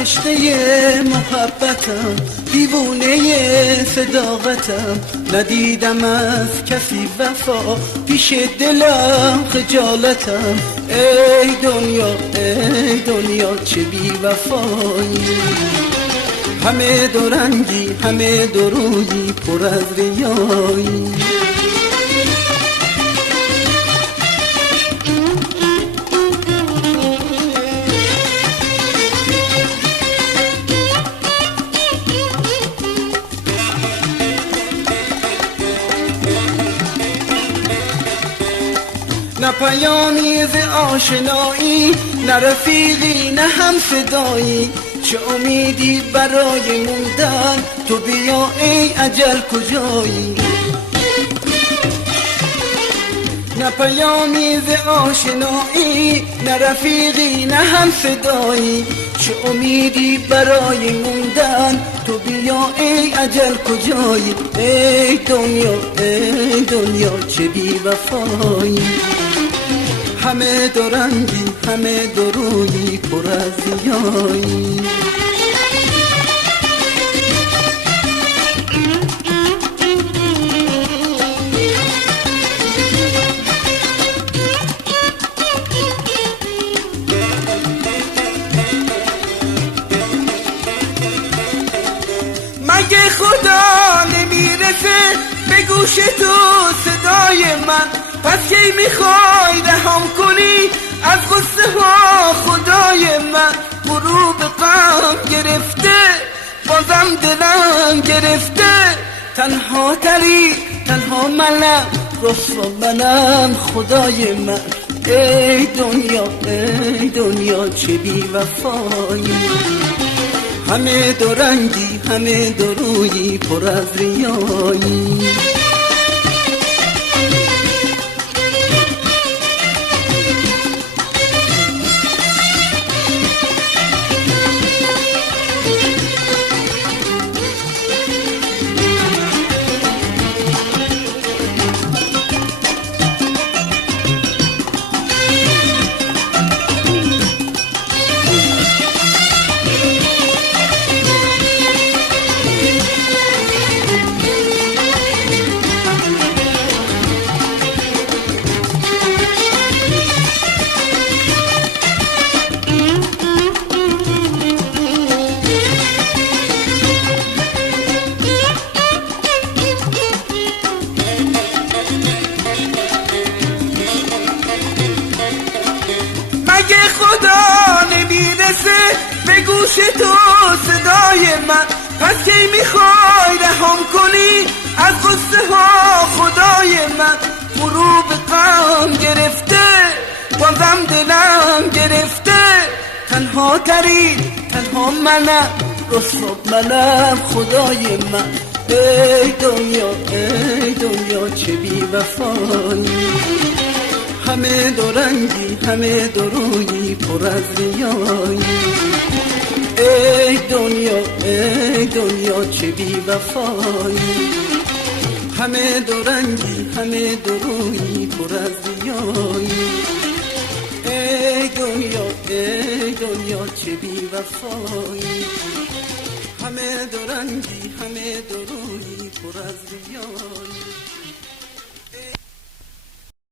تشنه محبتم، دیوونه صداقتم، ندیدم از کسی وفا، پیش دلم خجالتم. ای دنیا چه بی وفایی، همه دورنگی همه درویی پر از ریایی. نه پیامی ز آشنایی، نه رفیقی نه هم صدایی، چه امیدی برای موندن، تو بیا ای اجل کجایی. نه پیامی ز آشنایی، نه رفیقی نه هم صدایی، چه امیدی برای موندن، تو بیا ای اجل کجایی. ای دنیا چه بی وفایی، همه دورنگی همه درویی پر از ریایی. مگه خدا نمیرسه به گوش تو صدای من، پس کی میخوای رهام کنی از غصه ها خدای من. غروب غم گرفته بازم دلم گرفته، تنها تری تنها منم، رسوا منم خدای من. ای دنیا چه بی وفایی، همه دورنگی همه درویی پر از ریایی. مگه خدا نمیرسه به گوش تو صدای من، پس کی میخوای رهام کنی از غصه ها خدای من. غروب غم گرفته بازم دلم گرفته، تنها تری تنها منم، رسوا منم خدای من. ای دنیا چه بی وفایی، همه دورنگی همه درویی پر از ریایی. ای دنیا چه بی وفایی، همه دورنگی همه درویی پر از ریایی. ای دنیا چه بی وفایی، همه دورنگی همه درویی پر از ریایی.